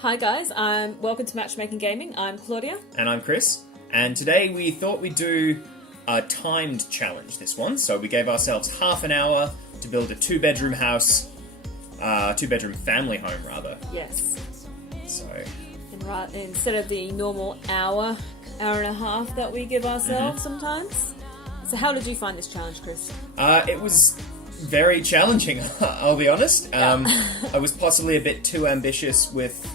Hi guys, welcome to Matchmaking Gaming. I'm Claudia. And I'm Chris. And today we thought we'd do a timed challenge, this one. So we gave ourselves half an hour to build a two-bedroom house, two-bedroom family home, rather. Yes. So... And instead of the normal hour and a half that we give ourselves sometimes. So how did you find this challenge, Chris? It was very challenging, I'll be honest. Yeah. I was possibly a bit too ambitious with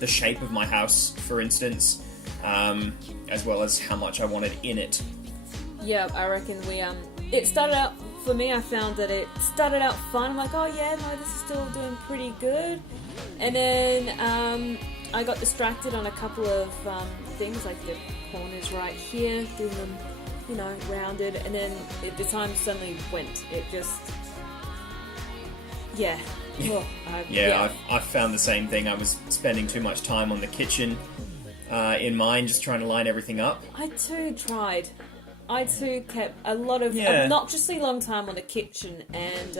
the shape of my house, for instance, as well as how much I wanted in it. Yeah, I reckon it started out, for me, I found that it started out fun. I'm like, oh yeah, no, this is still doing pretty good. And then I got distracted on a couple of things, like the corners right here, doing them, rounded. And then the time suddenly went. It just... Yeah. Well, I found the same thing. I was spending too much time on the kitchen in mind, just trying to line everything up. I too tried. I too kept a lot of obnoxiously long time on the kitchen, and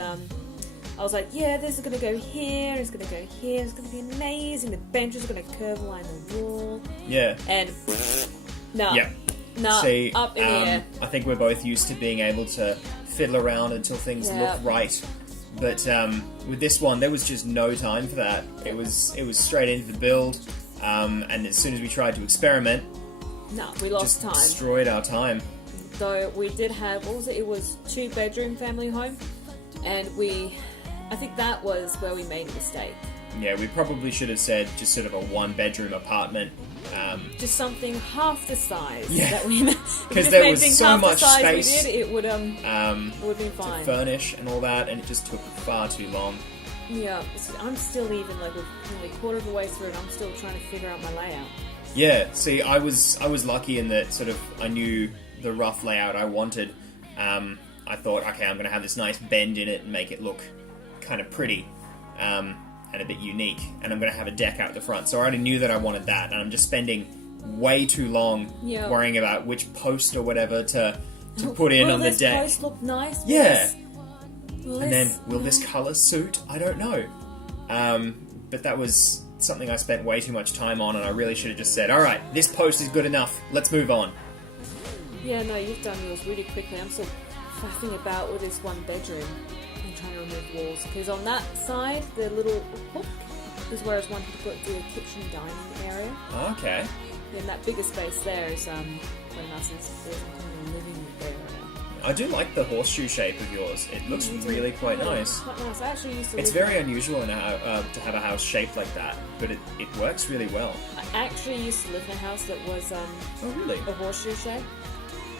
I was like, yeah, this is going to go here, it's going to go here, it's going to be amazing, the benches are going to curve line the wall. Yeah. And, nah. Yeah. Nah, See, up in the air. I think we're both used to being able to fiddle around until things look right. But with this one, there was just no time for that. It was straight into the build, and as soon as we tried to experiment, we lost time. Destroyed our time. So we did have, what was it? It was 2-bedroom family home, and I think that was where we made a mistake. Yeah, we probably should have said just sort of a 1-bedroom apartment. Just something half the size. Yeah. That we because there was so much space. It would have been fine. To furnish and all that, and it just took far too long. Yeah, I'm still even like a quarter of the way through, and I'm still trying to figure out my layout. Yeah, see, I was lucky in that sort of I knew the rough layout I wanted. I thought, okay, I'm going to have this nice bend in it and make it look kind of pretty. And a bit unique, and I'm going to have a deck out the front. So I already knew that I wanted that, and I'm just spending way too long worrying about which post or whatever to put in on the deck. Will this post look nice? Yeah. And then, will this colour suit? I don't know. But that was something I spent way too much time on, and I really should have just said, alright, this post is good enough, let's move on. Yeah, no, you've done yours really quickly. I'm still faffing about with this 1 bedroom. Trying to remove walls, because on that side the little hook is where I was wanting to put the kitchen dining area. Okay. And that bigger space there is quite nice. There's a living area. I do like the horseshoe shape of yours. It looks really quite nice. Quite nice. I actually used to. It's very unusual to have a house shaped like that, but it works really well. I actually used to live in a house that was oh really? A horseshoe shape.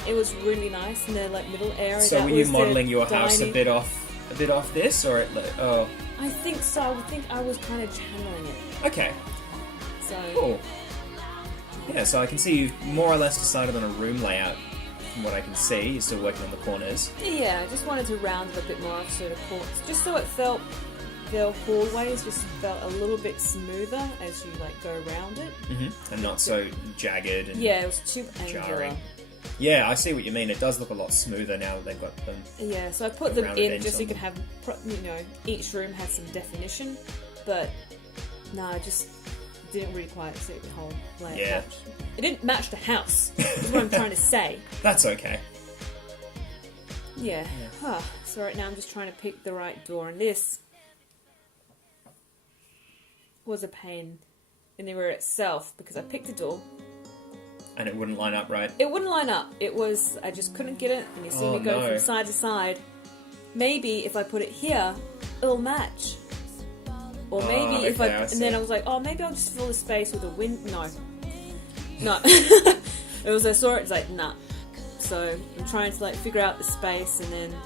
It was really nice in the middle area. So were you modelling your house a bit off this, or I think so. I think I was kind of channeling it. Okay. So cool. Yeah, so I can see you've more or less decided on a room layout. From what I can see, you're still working on the corners. Yeah, I just wanted to round it a bit more off, sort of courts, just so it felt the hallways just felt a little bit smoother as you go around it. And not so jagged. And it was too angular. Jarring. Yeah, I see what you mean. It does look a lot smoother now that they've got them. Yeah, so I put them in just so you could have, each room has some definition, but no, it just didn't really quite suit the whole layout. Yeah. It didn't match the house, is what I'm trying to say. That's okay. Yeah. So right now I'm just trying to pick the right door, and this was a pain in the rear itself, because I picked a door, and it wouldn't line up right? It wouldn't line up. I just couldn't get it, and you see me go from side to side. Maybe if I put it here, it'll match. Or maybe and then I was like, maybe I'll just fill the space with a No. It was, I saw it, it's like, nah. So I'm trying to figure out the space, and then,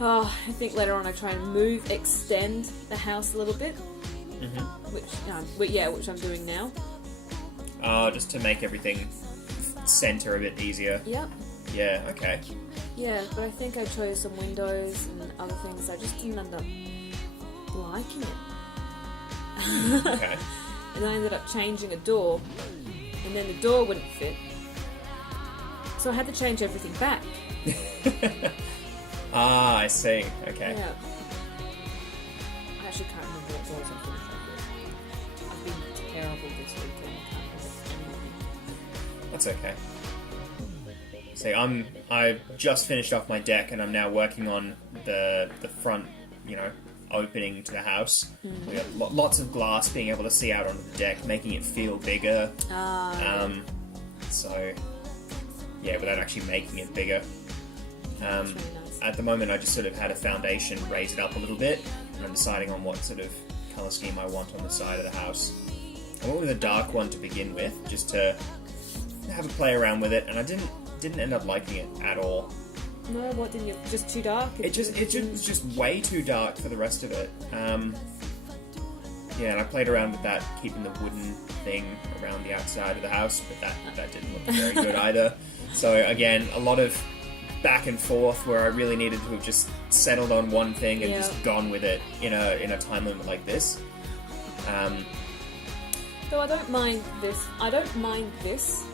I think later on I try and extend the house a little bit. Which I'm doing now. Just to make everything center a bit easier. Yep. Yeah, okay. Yeah, but I think I chose some windows and other things. I just didn't end up liking it. Okay. And I ended up changing a door, and then the door wouldn't fit. So I had to change everything back. I see. Okay. Yeah. I actually can't remember what doors I finished off with. terrible this weekend. I can't remember anything. That's okay. See, I've just finished off my deck, and I'm now working on the front, opening to the house. We got lots of glass, being able to see out onto the deck, making it feel bigger. So, yeah, without actually making it bigger. That's really nice. At the moment, I just sort of had a foundation, raise it up a little bit, and I'm deciding on what sort of colour scheme I want on the side of the house. I went with a dark one to begin with, just to have a play around with it, and I didn't end up liking it at all. No, what didn't you? Just too dark? It was just way too dark for the rest of it. Yeah, and I played around with that, keeping the wooden thing around the outside of the house, but that didn't look very good either. So again, a lot of back and forth where I really needed to have just settled on one thing and just gone with it in a time limit like this. Though I don't mind this. I don't mind this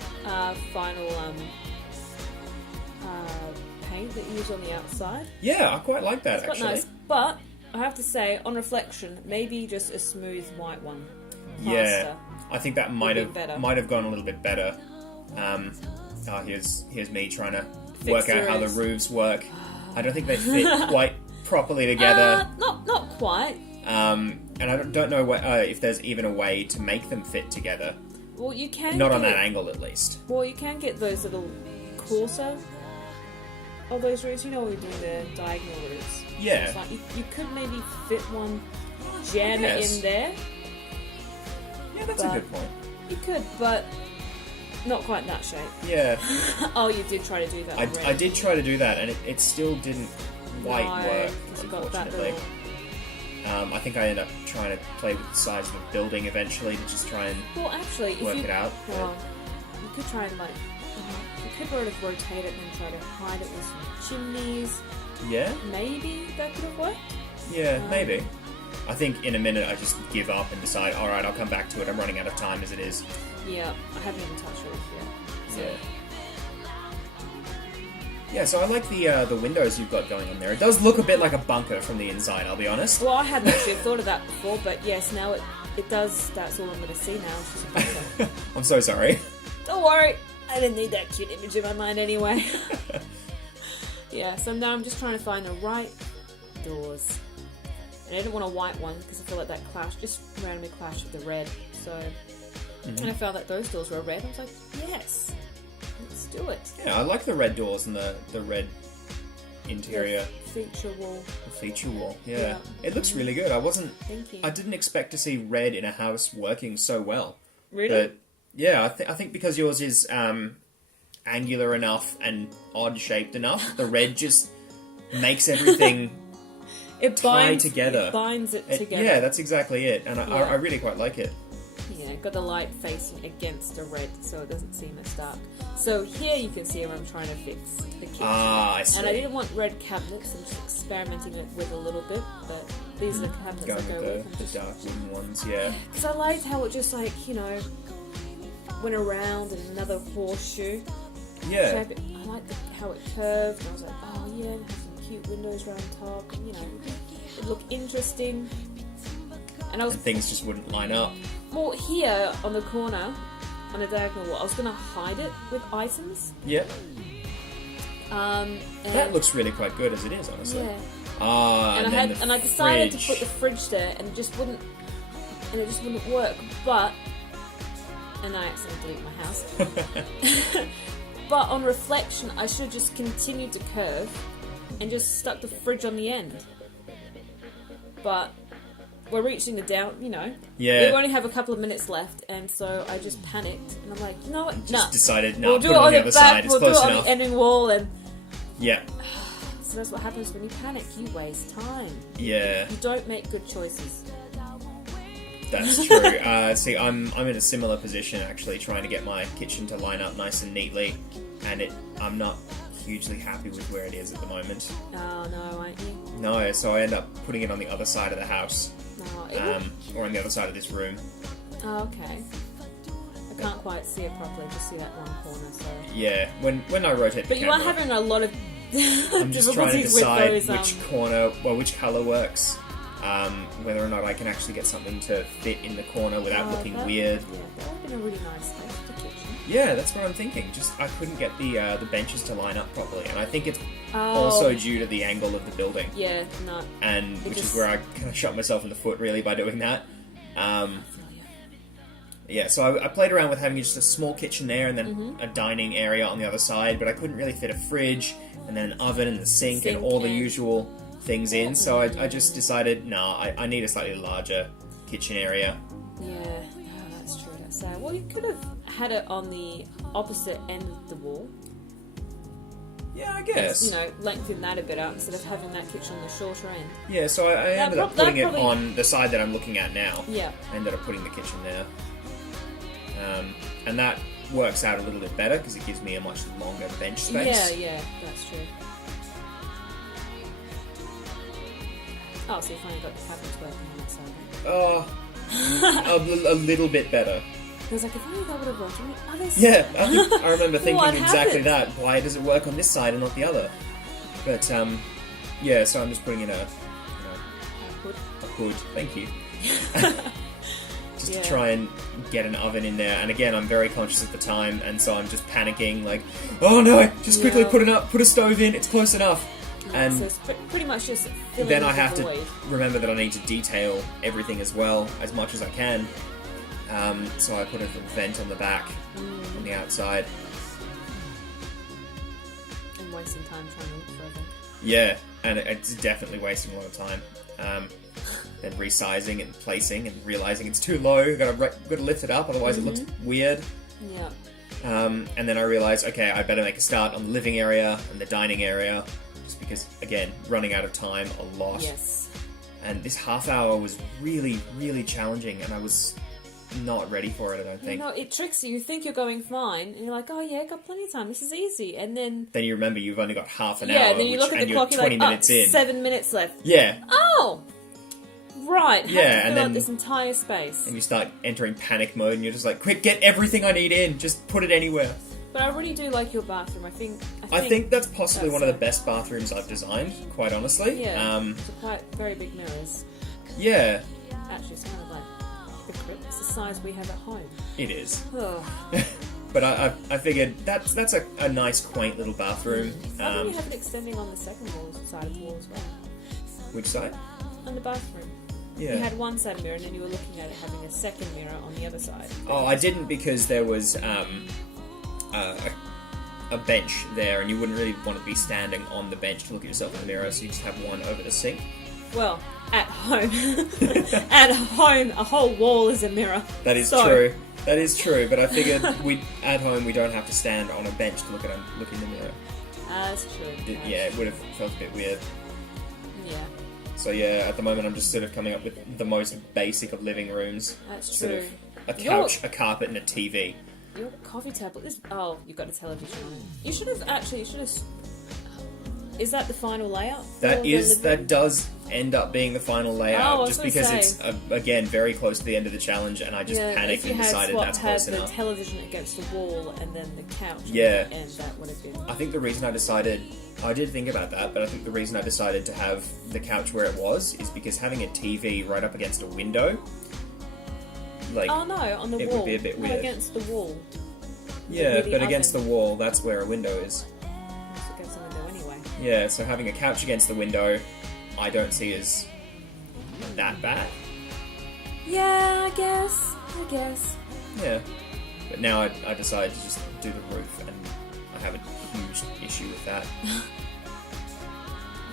final paint that you use on the outside. Yeah, I quite like that, It's quite actually. nice, but I have to say, on reflection, maybe just a smooth white one. Yeah, I think that might Would be better. have gone a little bit better. Here's me trying to Fix work out the how the roofs. roofs work. I don't think they fit quite properly together. Not quite. And I don't know if there's even a way to make them fit together. Well, you can Not on get- that angle, at least. Well, you can get those little courser of those roofs. You know, when we do the diagonal roofs. Yeah. It's like you could maybe fit one, jam it Yes. in there. Yeah, that's a But- good point. You could, but not quite in that shape. Yeah, Oh, you did try to do that. I did try to do that, and it still didn't quite work, because you got that unfortunately. little... I think I ended up trying to play with the size of the building eventually to just try and Well, actually, if work you... it out. Well, you could try and you could sort of rotate it and try to hide it with some chimneys. Yeah, Maybe that could have worked. yeah, maybe. I think in a minute I just give up and decide, alright, I'll come back to it. I'm running out of time as it is. Yeah, I haven't even touched it yet. So. Yeah. Yeah, so I like the windows you've got going on there. It does look a bit like a bunker from the inside, I'll be honest. Well, I hadn't actually thought of that before, but yes, now it does. That's all I'm going to see now. It's just a bunker. I'm so sorry. Don't worry, I didn't need that cute image in my mind anyway. Yeah, so now I'm just trying to find the right doors. And I didn't want a white one because I feel like that just randomly clashed with the red. So, and I found that those doors were red. I was like, yes, let's do it. Yeah, I like the red doors and the red interior. The feature wall. The feature wall, yeah. Yeah. It looks really good. Thank you. I didn't expect to see red in a house working so well. Really? But yeah, I think because yours is angular enough and odd shaped enough, the red just makes everything it tie binds together. It binds it together. Yeah, that's exactly it, and I really quite like it. Yeah, got the light facing against the red, so it doesn't seem as dark. So here you can see where I'm trying to fix the kitchen. Ah, I see. And I didn't want red cabinets. I'm just experimenting with a little bit, but these are the cabinets Going I go with with. the dark wooden ones, yeah. Because I liked how it just went around in another horseshoe Yeah. shape. I liked how it curved. And I was like, oh yeah, and have some cute windows around top. And, it looked interesting. And I was And things just wouldn't line up. Well, here on the corner, on the diagonal wall, I was going to hide it with items. Yeah. And That looks really quite good as it is, honestly. yeah. Ah, And then I decided to fridge. put the fridge there, and it just wouldn't work. But I accidentally deleted my house. But on reflection, I should have just continued to curve and just stuck the fridge on the end. But we're reaching the down, Yeah. We only have a couple of minutes left, and so I just panicked, and I'm like, no, Just decided, no, we'll put do it it on the the other back, side. It's we'll do close it on enough. the ending wall, and Yeah. so that's what happens when you panic. You waste time. Yeah. You don't make good choices. That's true. See, I'm in a similar position actually, trying to get my kitchen to line up nice and neatly, and I'm not hugely happy with where it is at the moment. Oh no, aren't you? No, so I end up putting it on the other side of the house, No, it or on the other side of this room. Oh, okay. I can't quite see it properly. Just see that one corner. So, Yeah, when I rotate the but you camera, are having a lot of I'm just trying to difficulties with decide those. which corner, which color works. whether or not I can actually get something to fit in the corner without looking weird. Yeah, that would have been a really nice space for the kitchen. Yeah, that's what I'm thinking. Just I couldn't get the benches to line up properly, and I think it's also due to the angle of the building. Yeah, no. And which is where I kind of shot myself in the foot really by doing that. Yeah, so I played around with having just a small kitchen there and then a dining area on the other side, but I couldn't really fit a fridge and then an oven and the sink and all the usual things in, so I just decided, I need a slightly larger kitchen area. Yeah, no, that's true, that's sad. Well, you could have had it on the opposite end of the wall. Yeah, I guess. You know, lengthen that a bit out instead of having that kitchen on the shorter end. Yeah, so I ended up putting it on the side that I'm looking at now. Yeah. I ended up putting the kitchen there. And that works out a little bit better because it gives me a much longer bench space. Yeah, that's true. Oh, so you finally got the cabinets working on that side. Oh, a little bit better. I was like, if only that would have worked. Yeah, I remember thinking exactly happened? that. Why does it work on this side and not the other? But, yeah, so I'm just putting in a hood. Thank you. Just to try and get an oven in there. And again, I'm very conscious of the time, and so I'm just panicking, like, oh no, just quickly put a stove in, it's close enough. And so it's pretty much just filling then I have the void. to remember that I need to detail everything as well, as much as I can. So I put a vent on the back, on the outside. And wasting time trying to look further. Yeah, and it's definitely wasting a lot of time. Then resizing and placing and realizing it's too low. Got to lift it up, otherwise it looks weird. Yeah. And then I realized, okay, I better make a start on the living area and the dining area, just because, again, running out of time a lot. Yes. And this half hour was really, really challenging, and I was not ready for it, I don't think. You know, it tricks you. You think you're going fine, and you're like, oh yeah, got plenty of time, this is easy. And then you remember you've only got half an hour, and then you look at the clock, you're 20 like, minutes in. 7 minutes left. Yeah. Oh! Right, yeah, have to and fill then out this entire space. And you start entering panic mode, and you're just like, quick, get everything I need in, just put it anywhere. But I really do like your bathroom. I think that's possibly one of the best bathrooms I've designed, quite honestly. Yeah, it's quite very big mirrors. Yeah. Actually, it's kind of like it's the size we have at home. It is. Oh. But I figured that's a nice, quaint little bathroom. Why don't you have it extending on the second side of the wall as well? Which side? On the bathroom. Yeah. You had one side mirror, and then you were looking at it having a second mirror on the other side. Oh, I didn't, because there was a bench there, and you wouldn't really want to be standing on the bench to look at yourself in the mirror, so you just have one over the sink. Well, at home. At home, a whole wall is a mirror. That is true. That is true, but I figured at home we don't have to stand on a bench to look in the mirror. That's true. Yeah, it would have felt a bit weird. Yeah. So yeah, at the moment I'm just sort of coming up with the most basic of living rooms. That's sort true. Of a couch, a carpet, and a TV. Your coffee table is... Oh, you've got a television on it. You should have... Is that the final layout? That does end up being the final layout, just because it's, again, very close to the end of the challenge, and I just panicked and decided that's close enough. The television against the wall and then the couch yeah. and that would have been... I think the reason I decided... I did think about that, but I think the reason I decided to have the couch where it was is because having a TV right up against a window... Like, oh no, on the wall. It would be a bit weird. Not against the wall. Yeah, but against the wall, that's where a window is. It's against the window anyway. Yeah, so having a couch against the window, I don't see as that bad. Yeah, I guess. Yeah. But now I decided to just do the roof, and I have a huge issue with that.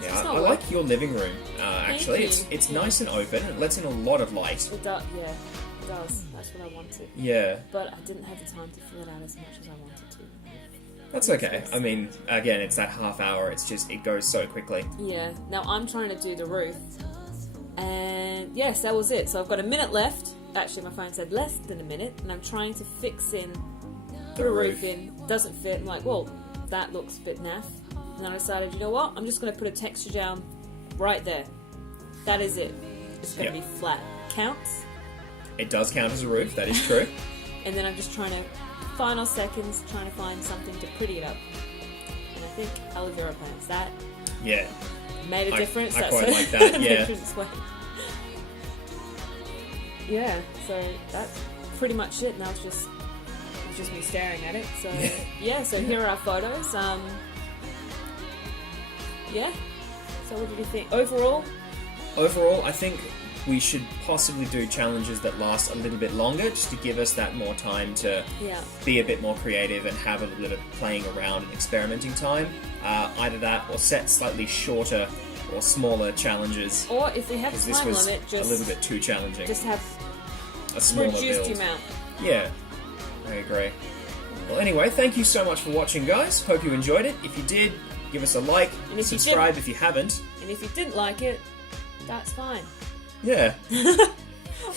Yeah, I like your living room, actually. It's nice and open, it lets in a lot of light. It does, yeah. It does. That's what I wanted. Yeah. But I didn't have the time to fill it out as much as I wanted to. That's okay. I mean, again, it's that half hour. It's just, it goes so quickly. Yeah. Now I'm trying to do the roof. And yes, that was it. So I've got a minute left. Actually, my phone said less than a minute. And I'm trying to fix in, put a roof in. Doesn't fit. I'm like, well, that looks a bit naff. And then I decided, you know what? I'm just going to put a texture down right there. That is it. It's going to be flat. Counts. It does count as a roof, that is true. And then I'm just trying to, final seconds, trying to find something to pretty it up. And I think aloe vera plants, that made a difference. I That's quite like that, yeah. Way. yeah, so that's pretty much it. And it was just me staring at it. So yeah, so here are our photos. Yeah. So what did you think overall? Overall, I think we should possibly do challenges that last a little bit longer, just to give us that more time to be a bit more creative and have a little bit of playing around and experimenting time. Either that, or set slightly shorter or smaller challenges. Or if we have a This time was limit, just a little bit too challenging. just have A smaller reduced build. amount. Yeah, I agree. Well, anyway, thank you so much for watching, guys. Hope you enjoyed it. If you did, give us a like, And if you subscribe if you haven't. And if you didn't like it, that's fine. Yeah.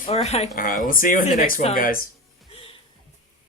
Alright. Alright, we'll see you in the next one, time. guys.